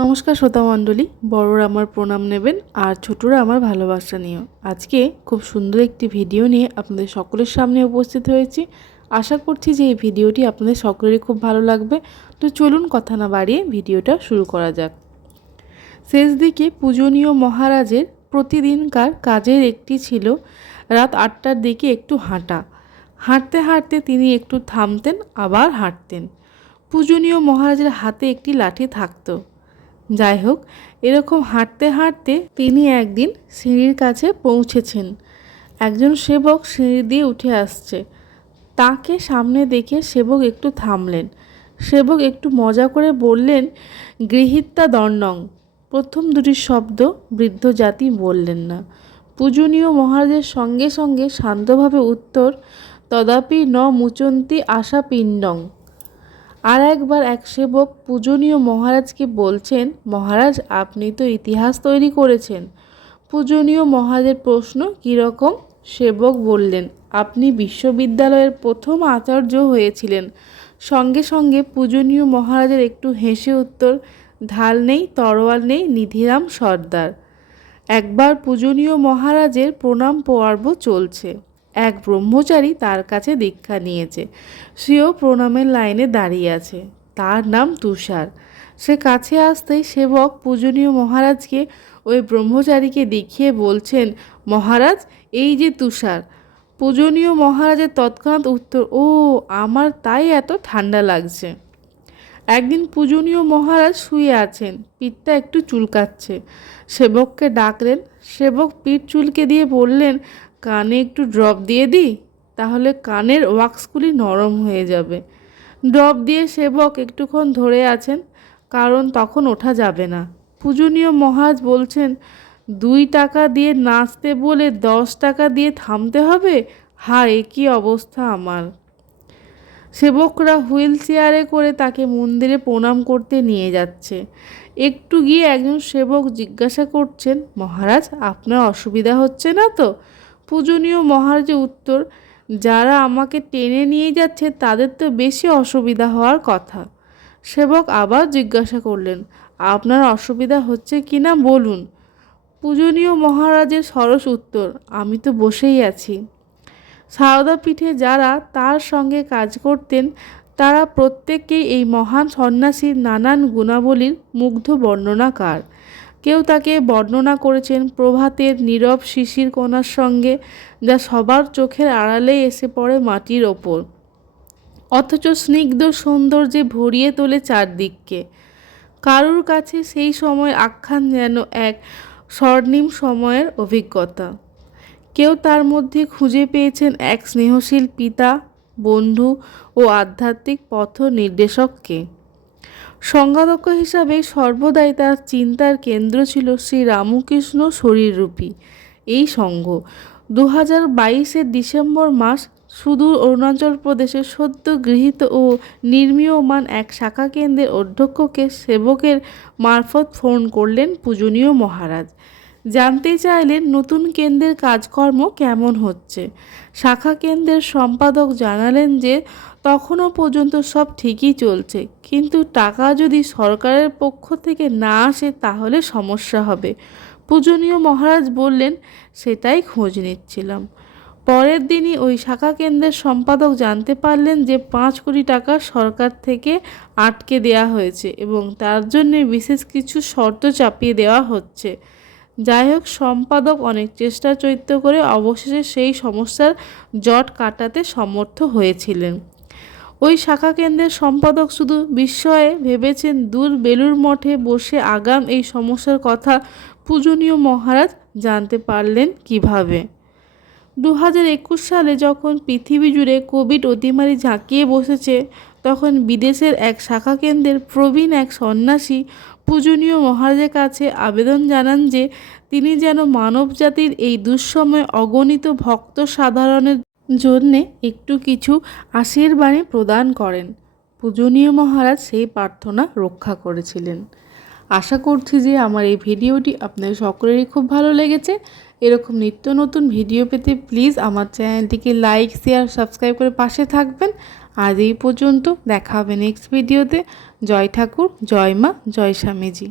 নমস্কার শ্রোতা মণ্ডলী, বড়রা আমার প্রণাম নেবেন আর ছোটরা আমার ভালোবাসা নিও আজকে খুব সুন্দর একটি ভিডিও নিয়ে আপনাদের সকলের সামনে উপস্থিত হয়েছি। আশা করছি যে এই ভিডিওটি আপনাদের সকলেরই খুব ভালো লাগবে। তো চলুন কথা না বাড়িয়ে ভিডিওটা শুরু করা যাক। শেষ দিকে পূজনীয় মহারাজের প্রতিদিনকার কাজের একটি ছিল রাত আটটার দিকে একটু হাঁটা। হাঁটতে হাঁটতে তিনি একটু থামতেন, আবার হাঁটতেন। পূজনীয় মহারাজের হাতে একটি লাঠি থাকতো। যাই হোক, এরকম হাঁটতে হাঁটতে তিনি একদিন সিঁড়ির কাছে পৌঁছেছেন। একজন সেবক সিঁড়ি দিয়ে উঠে আসছে। তাকে সামনে দেখে সেবক একটু থামলেন। সেবক একটু মজা করে বললেন, গৃহীতা দণ্ডং প্রথম দুটি শব্দ বৃদ্ধ জাতি বললেন না। পূজনীয় মহারাজের সঙ্গে সঙ্গে শান্তভাবে উত্তর, তদাপি ন মুচন্তি আশা পিণ্ডং আর একবার এক সেবক পূজনীয় মহারাজকে বলছেন, মহারাজ, আপনি তো ইতিহাস তৈরি করেছেন। পূজনীয় মহারাজের প্রশ্ন, কীরকম? সেবক বললেন, আপনি বিশ্ববিদ্যালয়ের প্রথম আচার্য হয়েছিলেন। সঙ্গে সঙ্গে পূজনীয় মহারাজের একটু হেসে উত্তর, ঢাল নেই, তরোয়াল নেই, নিধিরাম সর্দার। একবার পূজনীয় মহারাজের প্রণাম পর্ব চলছে। এক ব্রহ্মচারী তার কাছে দীক্ষা নিয়েছে। সেও প্রণামের লাইনে দাঁড়িয়ে আছে। তার নাম তুষার। সে কাছে আসতেই সেবক পূজনীয় মহারাজকে ওই ব্রহ্মচারীকে দেখিয়ে বলছেন, মহারাজ, এই যে তুষার পূজনীয় মহারাজের তৎক্ষণাৎ উত্তর, ও, আমার তাই এত ঠান্ডা লাগছে একদিন পূজনীয় মহারাজ শুয়ে আছেন, পিঠটা একটু চুলকাচ্ছে। সেবককে ডাকলেন। সেবক পিঠ চুলকে দিয়ে বললেন কানে একটু ড্রপ দিয়ে দিই, তাহলে কানের ওয়াক্সগুলি নরম হয়ে যাবে। ড্রপ দিয়ে সেবক একটুক্ষণ ধরে আছেন, কারণ তখন ওঠা যাবে না। পূজনীয় মহাজ বলছেন, দুই টাকা দিয়ে নাচতে বলে দশ টাকা দিয়ে থামতে হবে? হায়, কী অবস্থা আমার! সেবকরা হুইল চেয়ারে করে তাকে মন্দিরে প্রণাম করতে নিয়ে যাচ্ছে। একটু গিয়ে একজন সেবক জিজ্ঞাসা করছেন, মহারাজ, আপনার অসুবিধা হচ্ছে না তো? পূজনীয় মহারাজের উত্তর, যারা আমাকে টেনে নিয়ে যাচ্ছে তাদের তো বেশি অসুবিধা হওয়ার কথা। সেবক আবার জিজ্ঞাসা করলেন, আপনার অসুবিধা হচ্ছে কি না বলুন? পূজনীয় মহারাজের সরস উত্তর, আমি তো বসেই আছি। সারদা পিঠে যারা তার সঙ্গে কাজ করতেন, তারা প্রত্যেকেই এই মহান সন্ন্যাসীর নানান গুণাবলীর মুগ্ধ বর্ণনাকার। কেউ তাকে বর্ণনা করেছেন, প্রভাতের নীরব শিশির কোনার সঙ্গে যা সবার চোখের আড়ালেই এসে পড়ে মাটির ওপর। অথচ স্নিগ্ধ সৌন্দর্যে ভরিয়ে তোলে চারদিককে। কারুর কাছে সেই সময় আখ্যান যেন এক স্বর্ণিম সময়ের অভিজ্ঞতা। কেউ তার মধ্যে খুঁজে পেয়েছেন এক স্নেহশীল পিতা, বন্ধু ও আধ্যাত্মিক পথ নির্দেশককে সংজ্ঞাদক্ষ হিসাবে সর্বদাই তার চিন্তার কেন্দ্র ছিল শ্রী রামকৃষ্ণ শরীররূপী। এই সংঘ দু হাজার বাইশের ডিসেম্বর মাস সুদূর অরুণাচল প্রদেশে সদ্য গৃহীত ও নির্মীয়মান এক শাখা কেন্দ্রের অধ্যক্ষকে সেবকের মারফত ফোন করলেন পূজনীয় মহারাজ। জানতে চাইলেন নতুন কেন্দ্রের কাজকর্ম কেমন হচ্ছে? শাখা কেন্দ্রের সম্পাদক জানালেন যে, তখনও পর্যন্ত সব ঠিকই চলছে। কিন্তু টাকা যদি সরকারের পক্ষ থেকে না আসে, তাহলে সমস্যা হবে। পূজনীয় মহারাজ বললেন, সেটাই খোঁজ নিচ্ছিলাম। পরের দিনই ওই শাখা কেন্দ্রের সম্পাদক জানতে পারলেন যে, পাঁচ কোটি টাকা সরকার থেকে আটকে দেওয়া হয়েছে এবং তার জন্যে বিশেষ কিছু শর্ত চাপিয়ে দেওয়া হচ্ছে। যাই হোক, সম্পাদক অনেক চেষ্টা চৈত্য করে অবশেষে সেই সমস্যার জট কাটাতে সমর্থ হয়েছিলেন। ওই শাখা কেন্দ্রের সম্পাদক শুধু বিস্ময়ে ভেবেছেন, দূর বেলুর মঠে বসে আগাম এই সমস্যার কথা পূজনীয় মহারাজ জানতে পারলেন কীভাবে। দু হাজার একুশ সালে যখন পৃথিবী জুড়ে কোভিড অতিমারি ঝাঁকিয়ে বসেছে, তখন বিদেশের এক শাখা কেন্দ্রের প্রবীণ এক সন্ন্যাসী পূজনীয় মহারাজের কাছে আবেদন জানান যে তিনি যেন মানবজাতির এই দুঃসময় অগণিত ভক্ত সাধারণের জন্যে একটু কিছু আশীর্বাণী প্রদান করেন। পূজনীয় মহারাজ সেই প্রার্থনা রক্ষা করেছিলেন। আশা করছি যে আমার এই ভিডিওটি আপনাদের সকলেরই খুব ভালো লেগেছে। এরকম নিত্য নতুন ভিডিও পেতে প্লিজ আমার চ্যানেলটিকে লাইক শেয়ার সাবস্ক্রাইব করে পাশে থাকবেন। আজ এই পর্যন্ত দেখা হবে নেক্সট ভিডিওতে জয় ঠাকুর জয় মা জয় স্বামীজি।